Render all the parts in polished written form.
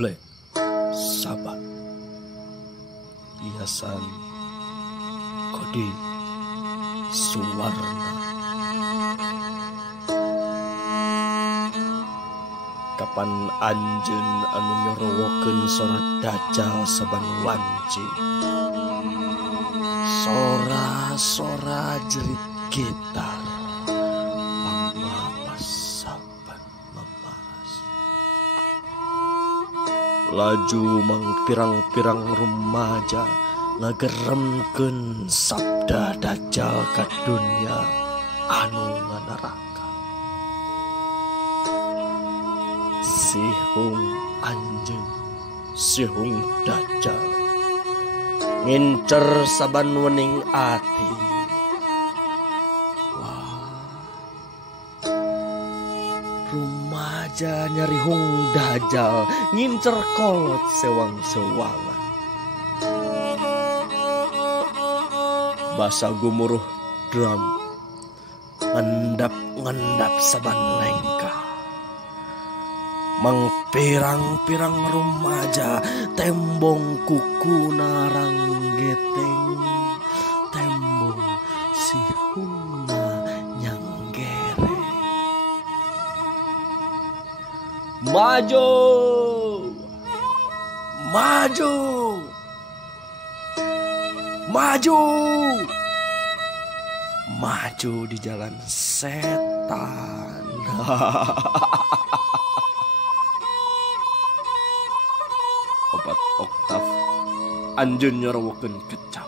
Black Sabbath. Hiasan kode suwarna. Kapan anjeun anu nyorowokeun sorat dajjal saban wanci, sora jerit gitar pamapas saban memas. Laju mang pirang-pirang rumaja ngageremkeun sabda dajjal ka dunya anu nganaraka. Sihung anjeun, sihung dajjal ngincer saban wening ati. Wah, rumaja nyari hung dajjal ngincer kolot sewang-sewangan. Basa gumuruh drum ngendap saban lengkah. Mang pirang-pirang rumaja tembong kuku narang geteng, tembong sihuna nyanggere. Maju, maju, maju, maju di jalan setan. Obat oktav anjeun nyorowokeun kecap.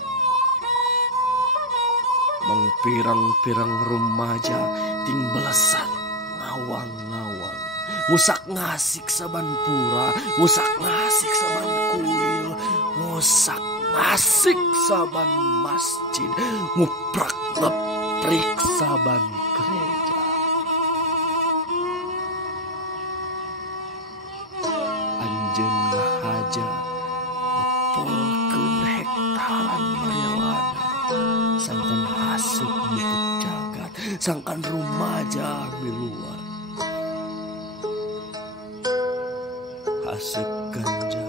Mang pirang-pirang rumaja ting belesat ngawang-ngawang, ngusak ngasik saban pura, ngusak ngasik saban kuil, ngusak ngasik saban masjid, nguprak ngeprik saban gereja. Anjeun ngahaja ngepulkeun hektaran mariwana, sangkan haseup nyebut jagat, sangkan rumaja miluan. Haseup ganja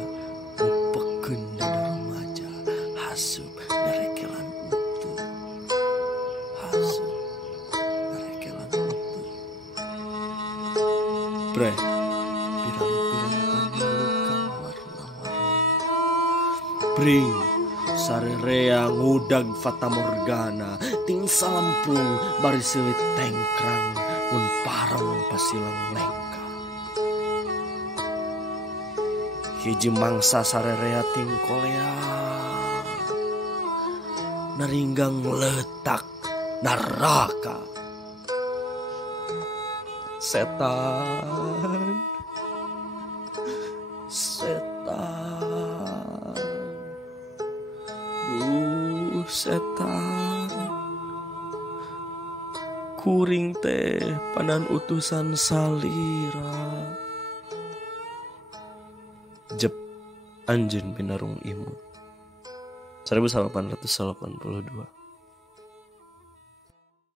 ngupekeun dada rumaja, haseup darekelan utuh, haseup darekelan utuh. Bre, pirang-pirang panyaluka warna-warna. Bring sarerea ngudag fatamorgana, ting salampung bari seulit tengkrang mun pareng pasilang lengka. Hiji mangsa sarerea ting kolea naringgang letak neraka. Setan, setan, duh setan, kuring teh panan utusan salira. Jep anjeun binarung imut 1882.